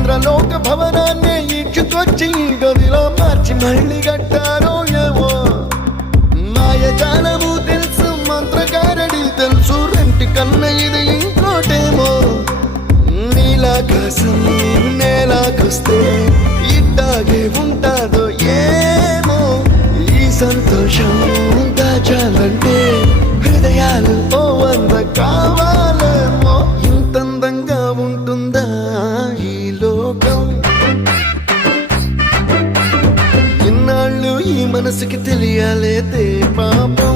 ఇంద్రలోక భవనాన్ని ఈడ్చుకొచ్చి గదిలో మార్చి మళ్ళీ కట్టారో ఏమో మాయజాలము తెలుసు మంత్రగారడి తెలుసు రెంటి కన్న ఇది ఇంకోటేమో నీలాకాశం నేలాకొస్తే ఇట్టాగే ఉంటాదో ఏమో ఈ సంతోషం దాచాలంటే హృదయాలు ఓ వంద కావాలేమో ఇంతందంగా ఉంటుందా ఈ లోకం ఇన్నాళ్ళు ఈ మనసుకి తెలియాలేదే పాపం